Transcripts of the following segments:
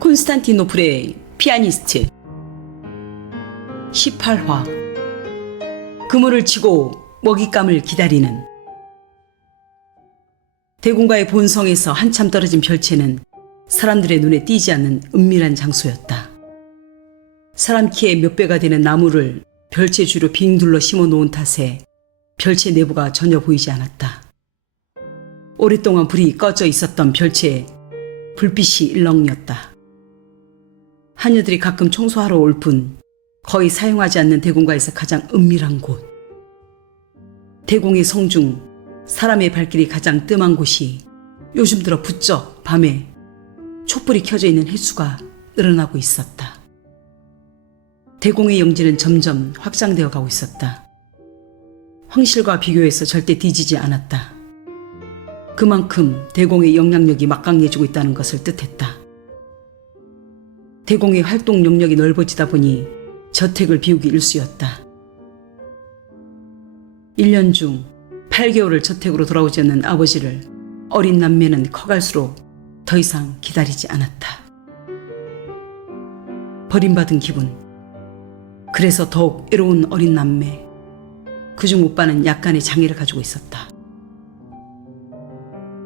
콘스탄티노플의 피아니스트 18화. 그물을 치고 먹잇감을 기다리는. 대공가의 본성에서 한참 떨어진 별채는 사람들의 눈에 띄지 않는 은밀한 장소였다. 사람 키의 몇 배가 되는 나무를 별채 주로 빙 둘러 심어 놓은 탓에 별채 내부가 전혀 보이지 않았다. 오랫동안 불이 꺼져 있었던 별채에 불빛이 일렁였다. 하녀들이 가끔 청소하러 올 뿐 거의 사용하지 않는 대공가에서 가장 은밀한 곳. 대공의 성중 사람의 발길이 가장 뜸한 곳이 요즘 들어 부쩍 밤에 촛불이 켜져 있는 횟수가 늘어나고 있었다. 대공의 영지는 점점 확장되어 가고 있었다. 황실과 비교해서 절대 뒤지지 않았다. 그만큼 대공의 영향력이 막강해지고 있다는 것을 뜻했다. 대공의 활동 영역이 넓어지다 보니 저택을 비우기 일쑤였다. 1년 중 8개월을 저택으로 돌아오지 않는 아버지를 어린 남매는 커갈수록 더 이상 기다리지 않았다. 버림받은 기분. 그래서 더욱 외로운 어린 남매. 그중 오빠는 약간의 장애를 가지고 있었다.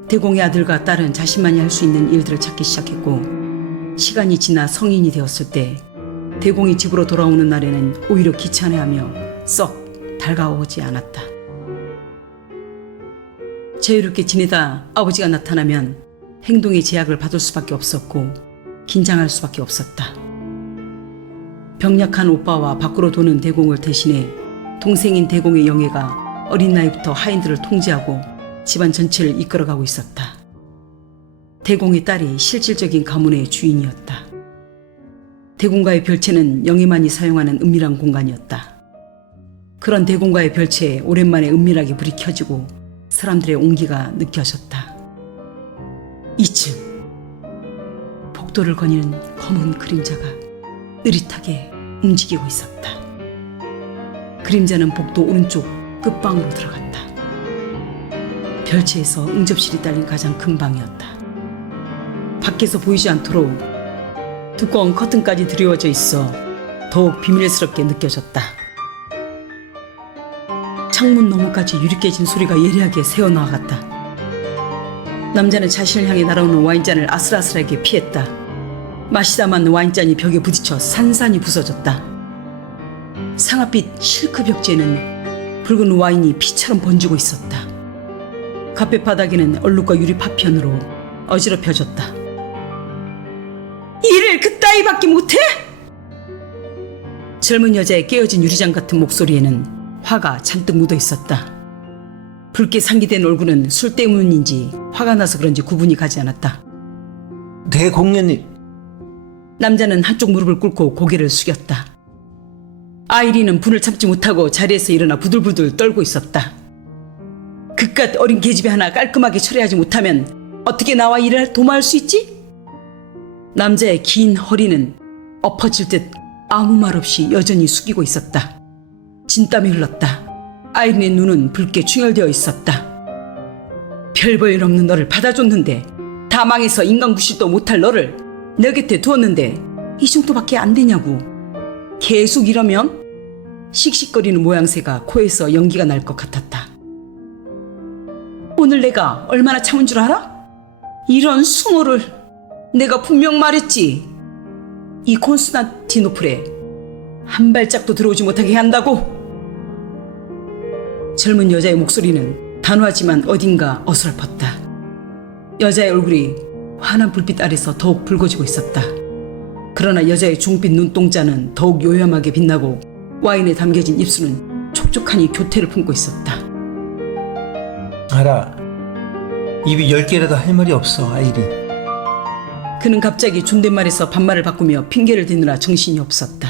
대공의 아들과 딸은 자신만이 할 수 있는 일들을 찾기 시작했고, 시간이 지나 성인이 되었을 때 대공이 집으로 돌아오는 날에는 오히려 귀찮아하며 썩 달가오지 않았다. 자유롭게 지내다 아버지가 나타나면 행동의 제약을 받을 수밖에 없었고 긴장할 수밖에 없었다. 병약한 오빠와 밖으로 도는 대공을 대신해 동생인 대공의 영애가 어린 나이부터 하인들을 통제하고 집안 전체를 이끌어가고 있었다. 대공의 딸이 실질적인 가문의 주인이었다. 대공가의 별채는 영애만이 사용하는 은밀한 공간이었다. 그런 대공가의 별채에 오랜만에 은밀하게 불이 켜지고 사람들의 온기가 느껴졌다. 2층. 복도를 거니는 검은 그림자가 느릿하게 움직이고 있었다. 그림자는 복도 오른쪽 끝방으로 들어갔다. 별채에서 응접실이 딸린 가장 큰 방이었다. 밖에서 보이지 않도록 두꺼운 커튼까지 드리워져 있어 더욱 비밀스럽게 느껴졌다. 창문 너머까지 유리 깨진 소리가 예리하게 새어나와갔다. 남자는 자신을 향해 날아오는 와인잔을 아슬아슬하게 피했다. 마시다만 와인잔이 벽에 부딪혀 산산이 부서졌다. 상아빛 실크 벽지에는 붉은 와인이 피처럼 번지고 있었다. 카페 바닥에는 얼룩과 유리 파편으로 어지럽혀졌다. 일을 그따위밖에 못해? 젊은 여자의 깨어진 유리잔 같은 목소리에는 화가 잔뜩 묻어 있었다. 붉게 상기된 얼굴은 술 때문인지 화가 나서 그런지 구분이 가지 않았다. 대공녀님. 남자는 한쪽 무릎을 꿇고 고개를 숙였다. 아이리는 분을 참지 못하고 자리에서 일어나 부들부들 떨고 있었다. 그깟 어린 계집애 하나 깔끔하게 처리하지 못하면 어떻게 나와 일을 도모할 수 있지? 남자의 긴 허리는 엎어질 듯 아무 말 없이 여전히 숙이고 있었다. 진땀이 흘렀다. 아이린의 눈은 붉게 충혈되어 있었다. 별 볼 일 없는 너를 받아줬는데, 다 망해서 인간 구실도 못할 너를 내 곁에 두었는데 이 정도밖에 안 되냐고. 계속 이러면? 씩씩거리는 모양새가 코에서 연기가 날 것 같았다. 오늘 내가 얼마나 참은 줄 알아? 이런 수모를. 내가 분명 말했지. 이 콘스탄티노플에 한 발짝도 들어오지 못하게 한다고. 젊은 여자의 목소리는 단호하지만 어딘가 어설펐다. 여자의 얼굴이 환한 불빛 아래서 더욱 붉어지고 있었다. 그러나 여자의 중빛 눈동자는 더욱 요염하게 빛나고 와인에 담겨진 입술은 촉촉하니 교태를 품고 있었다. 알아. 입이 10개라도 할 말이 없어, 아이린. 그는 갑자기 존댓말에서 반말을 바꾸며 핑계를 대느라 정신이 없었다.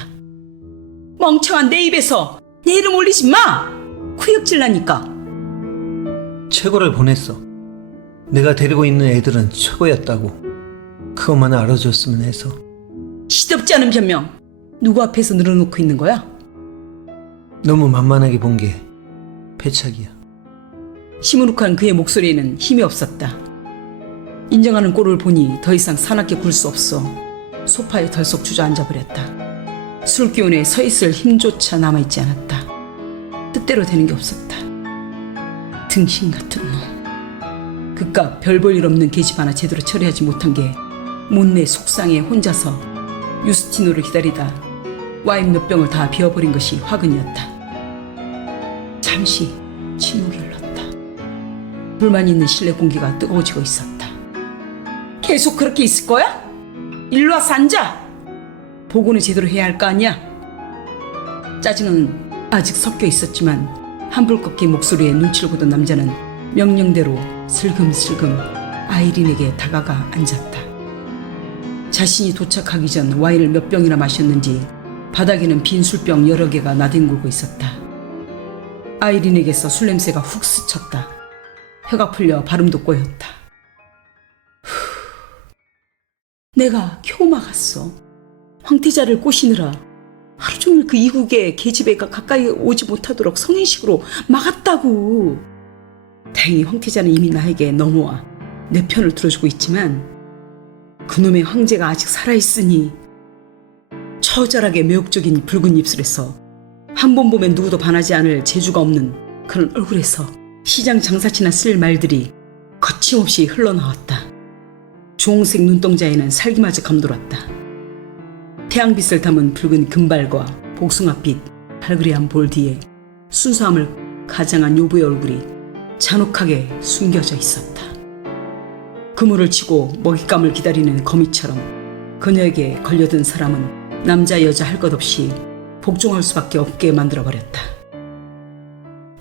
멍청한 내 입에서 내 이름 올리지 마! 후욕질 나니까. 최고를 보냈어. 내가 데리고 있는 애들은 최고였다고. 그것만 알아줬으면 해서. 시덥지 않은 변명. 누구 앞에서 늘어놓고 있는 거야? 너무 만만하게 본 게 패착이야. 시무룩한 그의 목소리에는 힘이 없었다. 인정하는 꼴을 보니 더 이상 사납게 굴 수 없어. 소파에 덜썩 주저앉아 버렸다. 술 기운에 서 있을 힘조차 남아있지 않았다. 뜻대로 되는 게 없었다. 등신 같은 놈. 그깟 별 볼 일 없는 계집 하나 제대로 처리하지 못한 게 못내 속상해 혼자서 유스티노를 기다리다 와인 몇 병을 다 비워버린 것이 화근이었다. 잠시 침묵이 흘렀다. 불만 있는 실내 공기가 뜨거워지고 있었다. 계속 그렇게 있을 거야? 일로 와서 앉아! 보고는 제대로 해야 할 거 아니야? 짜증은 아직 섞여 있었지만 한불 꺾인 목소리에 눈치를 보던 남자는 명령대로 슬금슬금 아이린에게 다가가 앉았다. 자신이 도착하기 전 와인을 몇 병이나 마셨는지 바닥에는 빈 술병 여러 개가 나뒹굴고 있었다. 아이린에게서 술 냄새가 훅 스쳤다. 혀가 풀려 발음도 꼬였다. 내가 겨우 막았어. 황태자를 꼬시느라 하루 종일 그 이국의 계집애가 가까이 오지 못하도록 성인식으로 막았다고. 다행히 황태자는 이미 나에게 넘어와 내 편을 들어주고 있지만 그놈의 황제가 아직 살아있으니 처절하게 매혹적인 붉은 입술에서 한 번 보면 누구도 반하지 않을 재주가 없는 그런 얼굴에서 시장 장사치나 쓸 말들이 거침없이 흘러나왔다. 주홍색 눈동자에는 살기마저 감돌았다. 태양빛을 담은 붉은 금발과 복숭아빛 발그레한 볼 뒤에 순수함을 가장한 요부의 얼굴이 잔혹하게 숨겨져 있었다. 그물을 치고 먹잇감을 기다리는 거미처럼 그녀에게 걸려든 사람은 남자 여자 할 것 없이 복종할 수밖에 없게 만들어버렸다.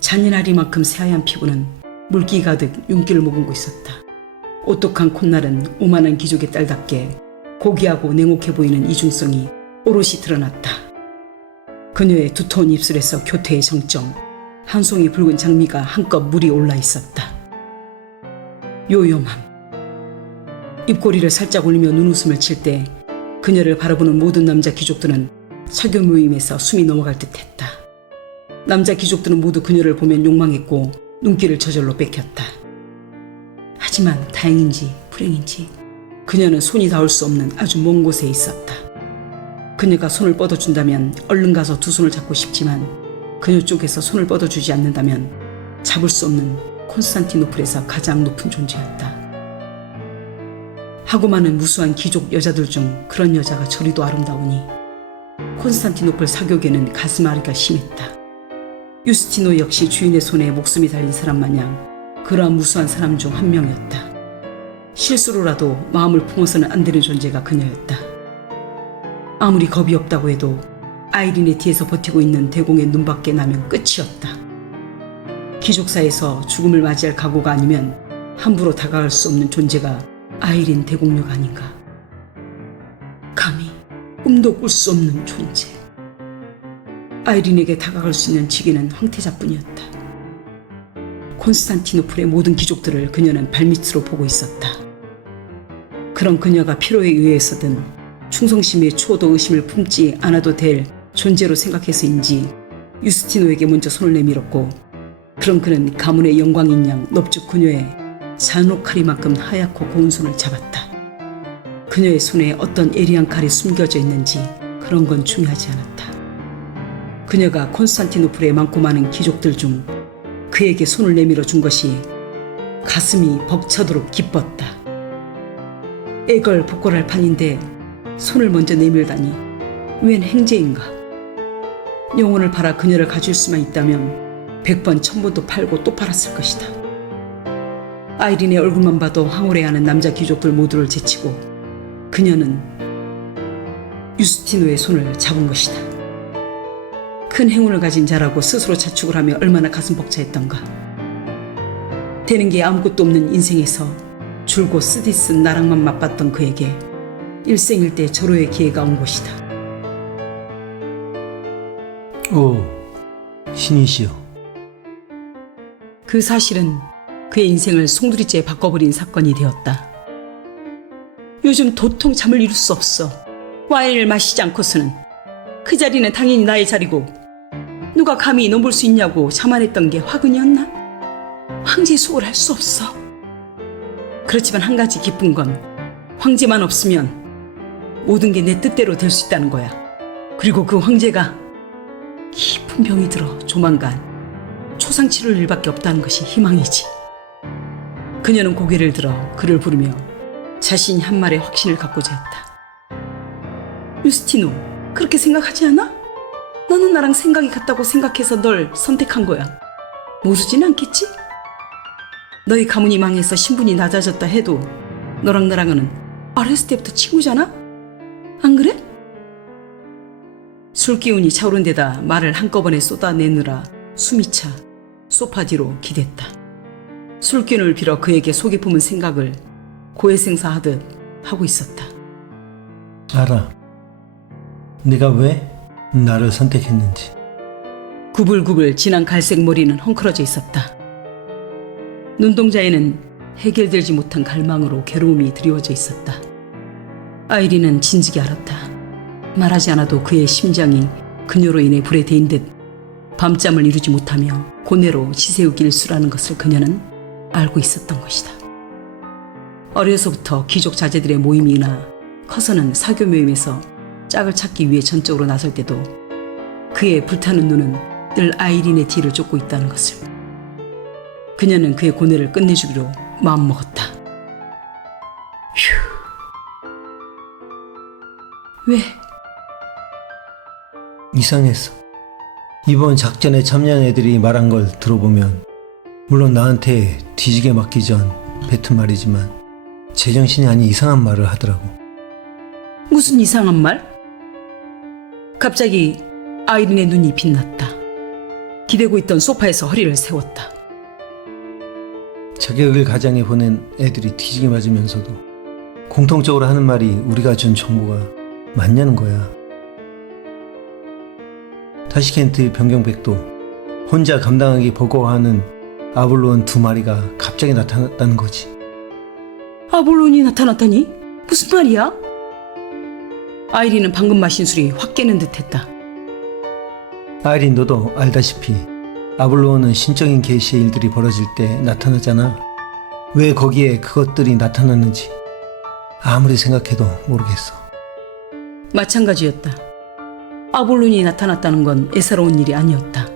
잔인하리만큼 새하얀 피부는 물기 가득 윤기를 머금고 있었다. 오똑한 콧날은 오만한 귀족의 딸답게 고귀하고 냉혹해 보이는 이중성이 오롯이 드러났다. 그녀의 두터운 입술에서 교태의 정점, 한 송이 붉은 장미가 한껏 물이 올라 있었다. 요염함. 입꼬리를 살짝 올리며 눈웃음을 칠 때 그녀를 바라보는 모든 남자 귀족들은 사교 모임에서 숨이 넘어갈 듯했다. 남자 귀족들은 모두 그녀를 보면 욕망했고 눈길을 저절로 뺏겼다. 하지만 다행인지 불행인지 그녀는 손이 닿을 수 없는 아주 먼 곳에 있었다. 그녀가 손을 뻗어준다면 얼른 가서 두 손을 잡고 싶지만 그녀 쪽에서 손을 뻗어주지 않는다면 잡을 수 없는 콘스탄티노플에서 가장 높은 존재였다. 하고 많은 무수한 귀족 여자들 중 그런 여자가 저리도 아름다우니 콘스탄티노플 사교계는 가슴 앓기가 심했다. 유스티노 역시 주인의 손에 목숨이 달린 사람 마냥 그러한 무수한 사람 중 한 명이었다. 실수로라도 마음을 품어서는 안 되는 존재가 그녀였다. 아무리 겁이 없다고 해도 아이린의 뒤에서 버티고 있는 대공의 눈밖에 나면 끝이었다. 귀족사에서 죽음을 맞이할 각오가 아니면 함부로 다가갈 수 없는 존재가 아이린 대공녀가 아닌가. 감히 꿈도 꿀 수 없는 존재. 아이린에게 다가갈 수 있는 지기는 황태자뿐이었다. 콘스탄티노플의 모든 귀족들을 그녀는 발밑으로 보고 있었다. 그런 그녀가 필요에 의해서든 충성심의 초도 의심을 품지 않아도 될 존재로 생각해서인지 유스티노에게 먼저 손을 내밀었고, 그럼 그는 가문의 영광인 양 넙죽 그녀의 잔혹하리만큼 하얗고 고운 손을 잡았다. 그녀의 손에 어떤 예리한 칼이 숨겨져 있는지 그런 건 중요하지 않았다. 그녀가 콘스탄티노플의 많고 많은 귀족들 중 그에게 손을 내밀어 준 것이 가슴이 벅차도록 기뻤다. 애걸복걸할 판인데 손을 먼저 내밀다니 웬 행제인가. 영혼을 팔아 그녀를 가질 수만 있다면 100번 1000번도 팔고 또 팔았을 것이다. 아이린의 얼굴만 봐도 황홀해하는 남자 귀족들 모두를 제치고 그녀는 유스티노의 손을 잡은 것이다. 큰 행운을 가진 자라고 스스로 자축을 하며 얼마나 가슴 벅차했던가. 되는 게 아무것도 없는 인생에서 줄곧 쓰디쓴 나락만 맛봤던 그에게 일생일대 절호의 기회가 온 것이다. 오, 신이시여. 그 사실은 그의 인생을 송두리째 바꿔버린 사건이 되었다. 요즘 도통 잠을 이룰 수 없어. 와인을 마시지 않고서는. 그 자리는 당연히 나의 자리고 누가 감히 넘볼 수 있냐고 자만했던 게 화근이었나? 황제의 속을 할 수 없어. 그렇지만 한 가지 기쁜 건 황제만 없으면 모든 게 내 뜻대로 될 수 있다는 거야. 그리고 그 황제가 깊은 병이 들어 조만간 초상 치료일 일밖에 없다는 것이 희망이지. 그녀는 고개를 들어 그를 부르며 자신이 한 말에 확신을 갖고자 했다. 유스티노, 그렇게 생각하지 않아? 너는 나랑 생각이 같다고 생각해서 널 선택한 거야. 모르진 않겠지? 너희 가문이 망해서 신분이 낮아졌다 해도 너랑 나랑은 어렸을 때부터 친구잖아? 안 그래? 술 기운이 차오른 데다 말을 한꺼번에 쏟아내느라 숨이 차 소파 뒤로 기댔다. 술기운을 빌어 그에게 속이 품은 생각을 고해생사하듯 하고 있었다. 알아. 네가 왜 나를 선택했는지. 구불구불 진한 갈색 머리는 헝클어져 있었다. 눈동자에는 해결되지 못한 갈망으로 괴로움이 드리워져 있었다. 아이린은 진즉에 알았다. 말하지 않아도 그의 심장이 그녀로 인해 불에 데인 듯 밤잠을 이루지 못하며 고뇌로 지새우길 수라는 것을 그녀는 알고 있었던 것이다. 어려서부터 귀족 자제들의 모임이나 커서는 사교 모임에서 짝을 찾기 위해 전적으로 나설 때도 그의 불타는 눈은 늘 아이린의 뒤를 쫓고 있다는 것을. 그녀는 그의 고뇌를 끝내주기로 마음먹었다. 휴. 왜? 이상했어. 이번 작전에 참여한 애들이 말한 걸 들어보면 물론 나한테 뒤지게 맞기 전 뱉은 말이지만 제정신이 아닌 이상한 말을 하더라고. 무슨 이상한 말? 갑자기 아이린의 눈이 빛났다. 기대고 있던 소파에서 허리를 세웠다. 자격을 가장해 보낸 애들이 뒤지게 맞으면서도 공통적으로 하는 말이 우리가 준 정보가 맞냐는 거야. 타시켄트 변경백도 혼자 감당하기 버거워하는 아볼론 2마리가 갑자기 나타났다는 거지. 아볼론이 나타났다니? 무슨 말이야? 아이린은 방금 마신 술이 확 깨는 듯했다. 아이린, 너도 알다시피 아볼론은 신적인 계시의 일들이 벌어질 때 나타나잖아. 왜 거기에 그것들이 나타났는지 아무리 생각해도 모르겠어. 마찬가지였다. 아볼론이 나타났다는 건 애사로운 일이 아니었다.